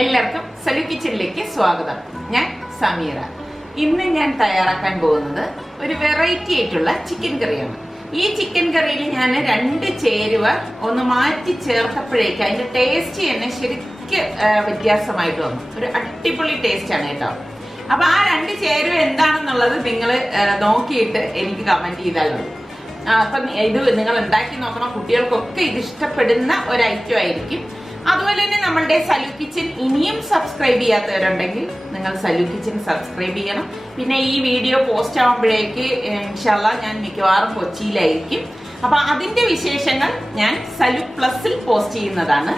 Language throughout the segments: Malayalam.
എല്ലാവർക്കും സലു കിച്ചണിലേക്ക് സ്വാഗതം. ഞാൻ സമീറ. ഇന്ന് ഞാൻ തയ്യാറാക്കാൻ പോകുന്നത് ഒരു വെറൈറ്റി ആയിട്ടുള്ള ചിക്കൻ കറിയാണ്. ഈ ചിക്കൻ കറിയിൽ ഞാൻ 2 ചേരുവ ഒന്ന് മാറ്റി ചേർത്തപ്പോഴേക്ക് അതിന്റെ ടേസ്റ്റ് തന്നെ ശരിക്കും വ്യത്യാസമായിട്ട് വന്നു. ഒരു അടിപൊളി ടേസ്റ്റ് ആണ് കേട്ടോ. അപ്പൊ ആ 2 ചേരുവ എന്താണെന്നുള്ളത് നിങ്ങൾ നോക്കിയിട്ട് എനിക്ക് കമന്റ് ചെയ്താലോ. അപ്പൊ ഇത് നിങ്ങൾ ഉണ്ടാക്കി നോക്കണം. കുട്ടികൾക്കൊക്കെ ഇത് ഇഷ്ടപ്പെടുന്ന ഒരു ഐറ്റം ആയിരിക്കും. അതുപോലെ തന്നെ നമ്മളുടെ സലു കിച്ചൻ ഇനിയും സബ്സ്ക്രൈബ് ചെയ്യാത്തവരുണ്ടെങ്കിൽ നിങ്ങൾ സലു കിച്ചൻ സബ്സ്ക്രൈബ് ചെയ്യണം. പിന്നെ ഈ വീഡിയോ പോസ്റ്റ് ആവുമ്പോഴേക്ക് ഇൻഷാല്ലാ ഞാൻ മിക്കവാറും കൊച്ചിയിലായിരിക്കും. അപ്പൊ അതിന്റെ വിശേഷങ്ങൾ ഞാൻ സലു പ്ലസിൽ പോസ്റ്റ് ചെയ്യുന്നതാണ്.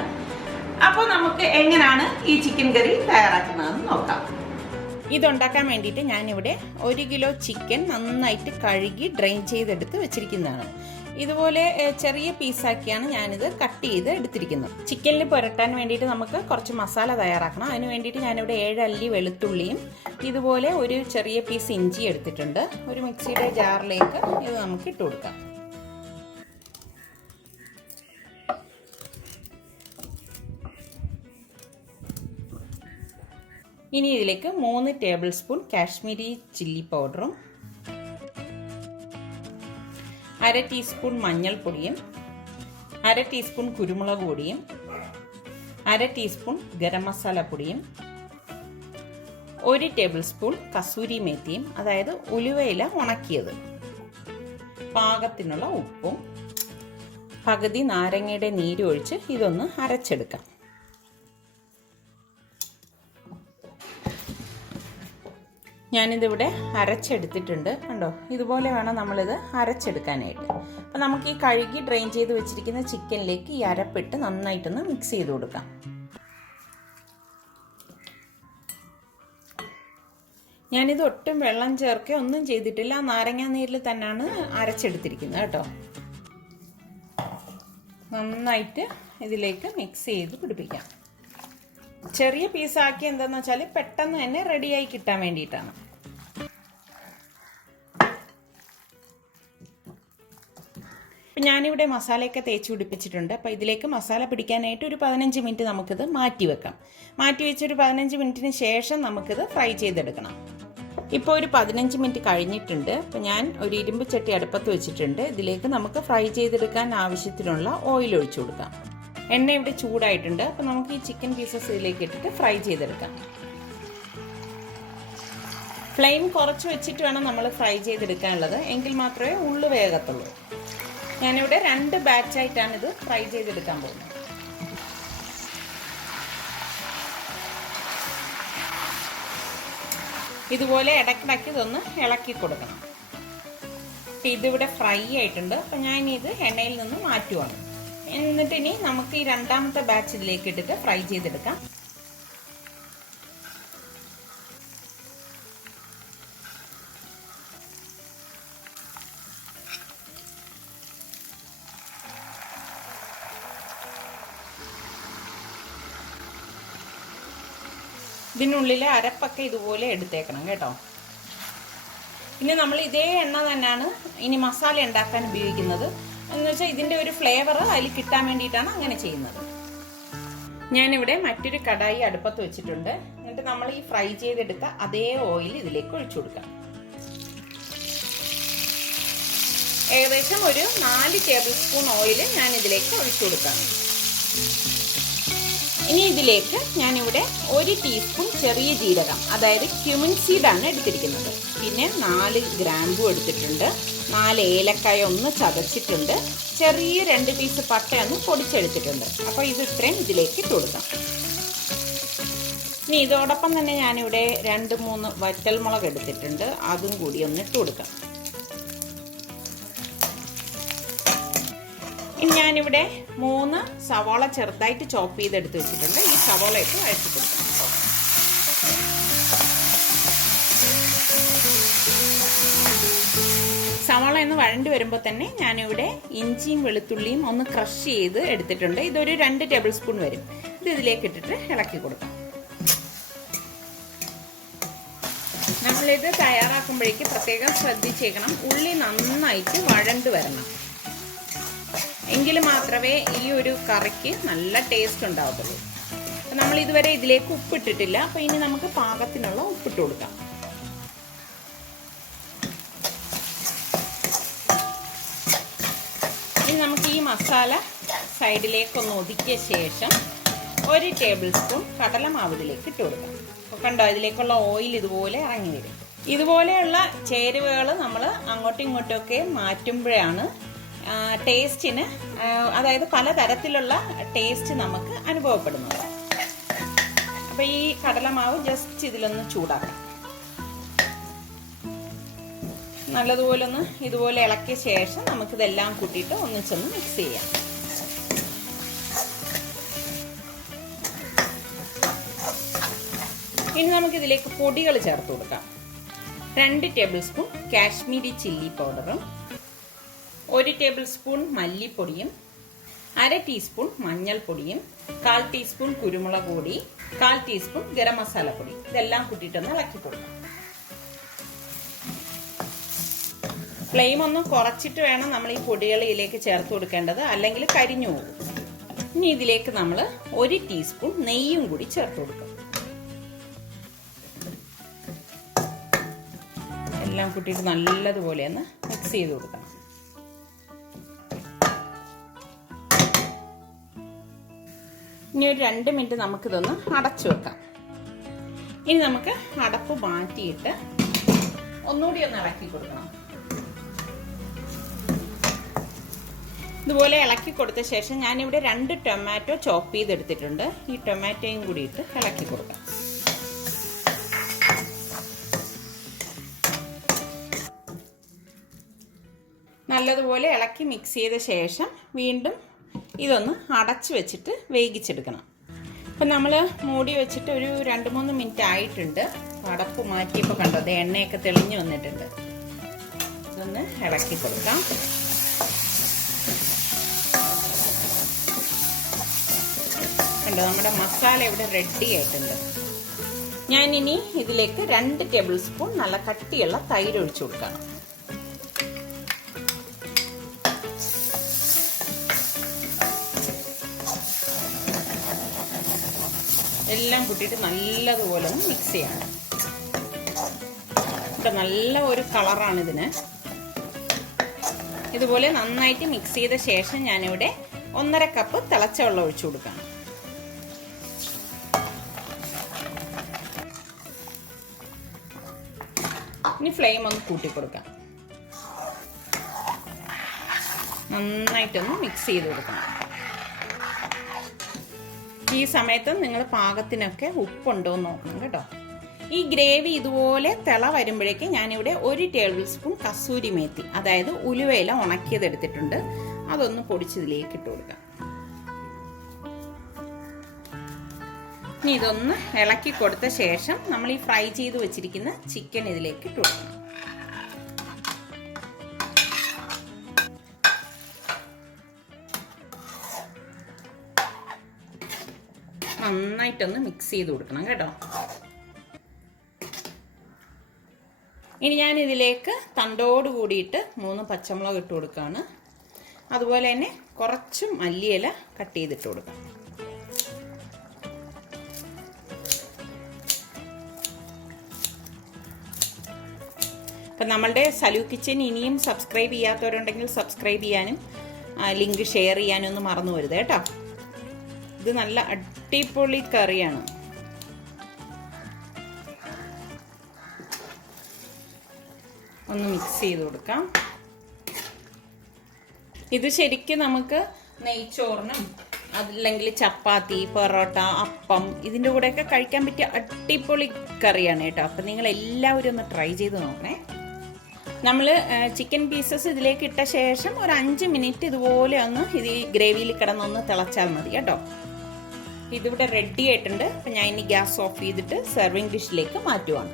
അപ്പോൾ നമുക്ക് എങ്ങനെയാണ് ഈ ചിക്കൻ കറി തയ്യാറാക്കുന്നതെന്ന് നോക്കാം. ഇതുണ്ടാക്കാൻ വേണ്ടിയിട്ട് ഞാനിവിടെ 1 കിലോ ചിക്കൻ നന്നായിട്ട് കഴുകി ഡ്രെയിൻ ചെയ്തെടുത്ത് വെച്ചിരിക്കുന്നതാണ്. ഇതുപോലെ ചെറിയ പീസാക്കിയാണ് ഞാനിത് കട്ട് ചെയ്ത് എടുത്തിരിക്കുന്നത്. ചിക്കനിൽ പുരട്ടാൻ വേണ്ടിയിട്ട് നമുക്ക് കുറച്ച് മസാല തയ്യാറാക്കണം. അതിന് വേണ്ടിയിട്ട് ഞാനിവിടെ 7 അല്ലി വെളുത്തുള്ളിയും ഇതുപോലെ ഒരു ചെറിയ പീസ് ഇഞ്ചി എടുത്തിട്ടുണ്ട്. ഒരു മിക്സിയുടെ ജാറിലേക്ക് ഇത് നമുക്ക് ഇട്ട് കൊടുക്കാം. ഇനി ഇതിലേക്ക് 3 ടേബിൾ സ്പൂൺ കാശ്മീരി ചില്ലി പൗഡറും 1/2 ടീസ്പൂൺ മഞ്ഞൾപ്പൊടിയും 1/2 ടീസ്പൂൺ കുരുമുളക് പൊടിയും 1/2 ടീസ്പൂൺ ഗരം മസാല പൊടിയും 1 ടേബിൾ സ്പൂൺ കസൂരി മേത്തിയും, അതായത് ഉലുവയില ഉണക്കിയത്, പാകത്തിനുള്ള ഉപ്പും, പകുതി നാരങ്ങയുടെ നീര് ഒഴിച്ച് ഇതൊന്ന് അരച്ചെടുക്കാം. ഞാനിതിവിടെ അരച്ചെടുത്തിട്ടുണ്ട്. കണ്ടോ, ഇതുപോലെ വേണം നമ്മളിത് അരച്ചെടുക്കാനായിട്ട്. അപ്പം നമുക്ക് ഈ കഴുകി ഡ്രെയിൻ ചെയ്ത് വെച്ചിരിക്കുന്ന ചിക്കനിലേക്ക് ഈ അരപ്പിട്ട് നന്നായിട്ടൊന്ന് മിക്സ് ചെയ്ത് കൊടുക്കാം. ഞാനിത് ഒട്ടും വെള്ളം ചേർക്കുക ഒന്നും ചെയ്തിട്ടില്ല. നാരങ്ങാ നീരിൽ തന്നെയാണ് അരച്ചെടുത്തിരിക്കുന്നത് കേട്ടോ. നന്നായിട്ട് ഇതിലേക്ക് മിക്സ് ചെയ്ത് പിടിപ്പിക്കാം. ചെറിയ പീസാക്കി എന്താണെന്ന് വെച്ചാൽ പെട്ടെന്ന് തന്നെ റെഡിയായി കിട്ടാൻ വേണ്ടിയിട്ടാണ്. അപ്പം ഞാനിവിടെ മസാലയൊക്കെ തേച്ച് പിടിപ്പിച്ചിട്ടുണ്ട്. അപ്പോൾ ഇതിലേക്ക് മസാല പിടിക്കാനായിട്ട് ഒരു 15 മിനിറ്റ് നമുക്കിത് മാറ്റി വെക്കാം. മാറ്റി വെച്ചൊരു 15 മിനിറ്റിന് ശേഷം നമുക്കിത് ഫ്രൈ ചെയ്തെടുക്കണം. ഇപ്പോൾ ഒരു 15 മിനിറ്റ് കഴിഞ്ഞിട്ടുണ്ട്. അപ്പോൾ ഞാൻ ഒരു ഇരുമ്പ് ചട്ടി അടുപ്പത്ത് വെച്ചിട്ടുണ്ട്. ഇതിലേക്ക് നമുക്ക് ഫ്രൈ ചെയ്തെടുക്കാൻ ആവശ്യത്തിനുള്ള ഓയിൽ ഒഴിച്ചു കൊടുക്കാം. എണ്ണ ഇവിടെ ചൂടായിട്ടുണ്ട്. അപ്പോൾ നമുക്ക് ഈ ചിക്കൻ പീസസ് ഇതിലേക്ക് ഇട്ടിട്ട് ഫ്രൈ ചെയ്തെടുക്കാം. ഫ്ലെയിം കുറച്ച് വെച്ചിട്ട് വേണം നമ്മൾ ഫ്രൈ ചെയ്തെടുക്കാനുള്ളത്, എങ്കിൽ മാത്രമേ ഉള്ളു വേഗത്തുള്ളൂ. ഞാനിവിടെ 2 ബാച്ചായിട്ടാണ് ഇത് ഫ്രൈ ചെയ്തെടുക്കാൻ പോകുന്നത്. ഇതുപോലെ ഇടയ്ക്കിടയ്ക്ക് ഇതൊന്ന് ഇളക്കി കൊടുക്കണം. ഇതിവിടെ ഫ്രൈ ആയിട്ടുണ്ട്. അപ്പം ഞാൻ ഇത് എണ്ണയിൽ നിന്ന് മാറ്റുവാണ്. എന്നിട്ട് ഇനി നമുക്ക് ഈ 2ാമത്തെ ബാച്ച് ഇതിലേക്ക് ഇട്ടിട്ട് ഫ്രൈ ചെയ്തെടുക്കാം. ഇതിനുള്ളിലെ അരപ്പൊക്കെ ഇതുപോലെ എടുത്തേക്കണം കേട്ടോ. പിന്നെ നമ്മൾ ഇതേ എണ്ണ തന്നെയാണ് ഇനി മസാല ഉണ്ടാക്കാൻ ഉപയോഗിക്കുന്നത്. എന്ന് വെച്ചാൽ ഇതിൻ്റെ ഒരു ഫ്ലേവർ അതിൽ കിട്ടാൻ വേണ്ടിയിട്ടാണ് അങ്ങനെ ചെയ്യുന്നത്. ഞാനിവിടെ മറ്റൊരു കടായി അടുപ്പത്ത് വെച്ചിട്ടുണ്ട്. എന്നിട്ട് നമ്മൾ ഈ ഫ്രൈ ചെയ്തെടുത്ത അതേ ഓയിൽ ഇതിലേക്ക് ഒഴിച്ചു കൊടുക്കാം. ഏകദേശം ഒരു 4 ടേബിൾ സ്പൂൺ ഓയിൽ ഞാൻ ഇതിലേക്ക് ഒഴിച്ചു കൊടുക്കാം. ഇനി ഇതിലേക്ക് ഞാനിവിടെ 1 ടീസ്പൂൺ ചെറിയ ജീരകം, അതായത് ക്യുമിൻ സീഡാണ് എടുത്തിരിക്കുന്നത്. പിന്നെ 4 ഗ്രാമ്പു എടുത്തിട്ടുണ്ട്. 4 ഏലക്കായ ഒന്ന് ചതച്ചിട്ടുണ്ട്. ചെറിയ 2 പീസ് പട്ടയൊന്ന് പൊടിച്ചെടുത്തിട്ടുണ്ട്. അപ്പോൾ ഇത് ഇത്രയും ഇതിലേക്ക് ഇട്ട് കൊടുക്കാം. ഇനി ഇതോടൊപ്പം തന്നെ ഞാനിവിടെ 2-3 വറ്റൽമുളക് എടുത്തിട്ടുണ്ട്. അതും കൂടി ഒന്ന് ഇട്ട് കൊടുക്കാം. ഇനി ഞാനിവിടെ 3 സവാള ചെറുതായിട്ട് ചോപ്പ് ചെയ്തെടുത്ത് വെച്ചിട്ടുണ്ട്. ഈ സവാളയൊക്കെ വഴറ്റി കൊടുക്കാം. സവാള ഒന്ന് വഴണ്ടി വരുമ്പോൾ തന്നെ ഞാനിവിടെ ഇഞ്ചിയും വെളുത്തുള്ളിയും ഒന്ന് ക്രഷ് ചെയ്ത് എടുത്തിട്ടുണ്ട്. ഇതൊരു 2 ടേബിൾ സ്പൂൺ വരും. ഇത് ഇതിലേക്ക് ഇട്ടിട്ട് ഇളക്കി കൊടുക്കാം. നമ്മളിത് തയ്യാറാക്കുമ്പോഴേക്ക് പ്രത്യേകം ശ്രദ്ധിച്ചേക്കണം, ഉള്ളി നന്നായിട്ട് വഴണ്ട് വരണം. എങ്കിൽ മാത്രമേ ഈ ഒരു കറിക്ക് നല്ല ടേസ്റ്റ് ഉണ്ടാവത്തുള്ളൂ. നമ്മൾ ഇതുവരെ ഇതിലേക്ക് ഉപ്പിട്ടിട്ടില്ല. അപ്പോൾ ഇനി നമുക്ക് പാകത്തിനുള്ള ഉപ്പിട്ട് കൊടുക്കാം. ഇനി നമുക്ക് ഈ മസാല സൈഡിലേക്കൊന്ന് ഒതുക്കിയ ശേഷം 1 ടേബിൾ സ്പൂൺ കടലമാവ് ഇതിലേക്ക് ഇട്ട് കൊടുക്കാം. അപ്പോൾ കണ്ടോ, ഇതിലേക്കുള്ള ഓയിൽ ഇതുപോലെ ഇറങ്ങി വരും. ഇതുപോലെയുള്ള ചേരുവകൾ നമ്മൾ അങ്ങോട്ടും ഇങ്ങോട്ടുമൊക്കെ മാറ്റുമ്പോഴാണ് ടേസ്റ്റിന്, അതായത് പലതരത്തിലുള്ള ടേസ്റ്റ് നമുക്ക് അനുഭവപ്പെടുന്നത്. അപ്പോൾ ഈ കടലമാവ് ജസ്റ്റ് ഇതിലൊന്ന് ചൂടാക്കാം. നല്ലതുപോലെ ഒന്ന് ഇതുപോലെ ഇളക്കിയ ശേഷം നമുക്കിതെല്ലാം കൂട്ടിയിട്ട് ഒന്നിച്ചൊന്ന് മിക്സ് ചെയ്യാം. ഇനി നമുക്കിതിലേക്ക് പൊടികൾ ചേർത്ത് കൊടുക്കാം. 2 ടേബിൾ സ്പൂൺ കാശ്മീരി ചില്ലി പൗഡറും 1 ടേബിൾ സ്പൂൺ മല്ലിപ്പൊടിയും 1/2 ടീസ്പൂൺ മഞ്ഞൾപ്പൊടിയും 1/4 ടീസ്പൂൺ കുരുമുളക് പൊടി 1/4 ടീസ്പൂൺ ഗരം മസാല പൊടി ഇതെല്ലാം കൂട്ടിയിട്ടൊന്ന് ഇളക്കി കൊടുക്കാം. ഫ്ലെയിം ഒന്ന് കുറച്ചിട്ട് വേണം നമ്മൾ ഈ പൊടികൾ ഇതിലേക്ക് ചേർത്ത് കൊടുക്കേണ്ടത്, അല്ലെങ്കിൽ കരിഞ്ഞു പോകും. ഇനി ഇതിലേക്ക് നമ്മൾ 1 ടീസ്പൂൺ നെയ്യും കൂടി ചേർത്ത് കൊടുക്കാം. എല്ലാം കൂട്ടിയിട്ട് നല്ലതുപോലെ ഒന്ന് മിക്സ് ചെയ്ത് കൊടുക്കണം. ഇനി ഒരു 2 മിനിറ്റ് നമുക്കിതൊന്ന് അടച്ചു വെക്കാം. ഇനി നമുക്ക് അടപ്പ് മാറ്റിയിട്ട് ഒന്നുകൂടി ഒന്ന് ഇളക്കി കൊടുക്കണം. ഇതുപോലെ ഇളക്കി കൊടുത്ത ശേഷം ഞാനിവിടെ 2 ടൊമാറ്റോ ചോപ്പ് ചെയ്തെടുത്തിട്ടുണ്ട്. ഈ ടൊമാറ്റോയും കൂടിയിട്ട് ഇളക്കി കൊടുക്കാം. നല്ലതുപോലെ ഇളക്കി മിക്സ് ചെയ്ത ശേഷം വീണ്ടും ഇതൊന്ന് അടച്ചു വെച്ചിട്ട് വേവിച്ചെടുക്കണം. അപ്പം നമ്മൾ മൂടി വെച്ചിട്ട് ഒരു 2-3 മിനിറ്റ് ആയിട്ടുണ്ട്. അടപ്പ് മാറ്റിയപ്പോൾ കണ്ടോ, അത് എണ്ണയൊക്കെ തെളിഞ്ഞു വന്നിട്ടുണ്ട്. ഇതൊന്ന് ഇളക്കി കൊടുക്കാം. കണ്ടോ, നമ്മുടെ മസാല ഇവിടെ റെഡി ആയിട്ടുണ്ട്. ഞാനിനി ഇതിലേക്ക് 2 ടേബിൾ സ്പൂൺ നല്ല കട്ടിയുള്ള തൈര് ഒഴിച്ചു കൊടുക്കാം. എല്ലാം കൂട്ടിയിട്ട് നല്ലതുപോലെ ഒന്ന് മിക്സ് ചെയ്യണം. ഇവിടെ നല്ല ഒരു കളറാണ് ഇതിന്. ഇതുപോലെ നന്നായിട്ട് മിക്സ് ചെയ്ത ശേഷം ഞാനിവിടെ 1.5 കപ്പ് തിളച്ച വെള്ളം ഒഴിച്ചു കൊടുക്കാം. ഇനി ഫ്ലെയിം ഒന്ന് കൂട്ടി കൊടുക്കാം. നന്നായിട്ടൊന്ന് മിക്സ് ചെയ്ത് കൊടുക്കണം. ഈ സമയത്ത് നിങ്ങൾ പാകത്തിനൊക്കെ ഉപ്പുണ്ടോ എന്ന് നോക്കണം കേട്ടോ. ഈ ഗ്രേവി ഇതുപോലെ തിള വരുമ്പോഴേക്ക് ഞാനിവിടെ 1 ടേബിൾ സ്പൂൺ കസൂരി മേത്തി, അതായത് ഉലുവയില ഉണക്കിയത് എടുത്തിട്ടുണ്ട്. അതൊന്ന് പൊടിച്ചതിലേക്ക് ഇട്ട് കൊടുക്കാം. ഇനി ഇതൊന്ന് ഇളക്കി കൊടുത്ത ശേഷം നമ്മൾ ഈ ഫ്രൈ ചെയ്ത് വെച്ചിരിക്കുന്ന ചിക്കൻ ഇതിലേക്ക് ഇട്ട് കൊടുക്കണം. നന്നായിട്ടൊന്ന് മിക്സ് ചെയ്ത് കൊടുക്കണം കേട്ടോ. ഇനി ഞാൻ ഇതിലേക്ക് തണ്ടോട് കൂടിയിട്ട് 3 പച്ചമുളക് ഇട്ട് കൊടുക്കുകയാണ്. അതുപോലെ തന്നെ കുറച്ച് മല്ലിയില കട്ട് ചെയ്തിട്ട് കൊടുക്കാം. അപ്പം നമ്മളുടെ സലു കിച്ചൻ ഇനിയും സബ്സ്ക്രൈബ് ചെയ്യാത്തവരുണ്ടെങ്കിൽ സബ്സ്ക്രൈബ് ചെയ്യാനും ലിങ്ക് ഷെയർ ചെയ്യാനും ഒന്നും മറന്നു വരുത് കേട്ടോ. ഇത് നല്ല അടിപൊളി കറിയാണ്. ഒന്ന് മിക്സ് ചെയ്ത് കൊടുക്കാം. ഇത് ശരിക്കും നമുക്ക് നെയ്ച്ചോറിനും അതല്ലെങ്കിൽ ചപ്പാത്തി, പൊറോട്ട, അപ്പം ഇതിൻ്റെ കൂടെയൊക്കെ കഴിക്കാൻ പറ്റിയ അടിപൊളി കറിയാണ് കേട്ടോ. അപ്പം നിങ്ങൾ എല്ലാവരും ഒന്ന് ട്രൈ ചെയ്ത് നോക്കണേ. നമ്മൾ ചിക്കൻ പീസസ് ഇതിലേക്ക് ഇട്ട ശേഷം ഒരു 5 മിനിറ്റ് ഇതുപോലെ ഒന്ന് ഇത് ഈ ഗ്രേവിയിൽ കിടന്നൊന്ന് തിളച്ചാൽ മതി കേട്ടോ. ഇതിവിടെ റെഡി ആയിട്ടുണ്ട്. അപ്പം ഞാൻ ഇനി ഗ്യാസ് ഓഫ് ചെയ്തിട്ട് സെർവിങ് ഡിഷിലേക്ക് മാറ്റുവാണ്.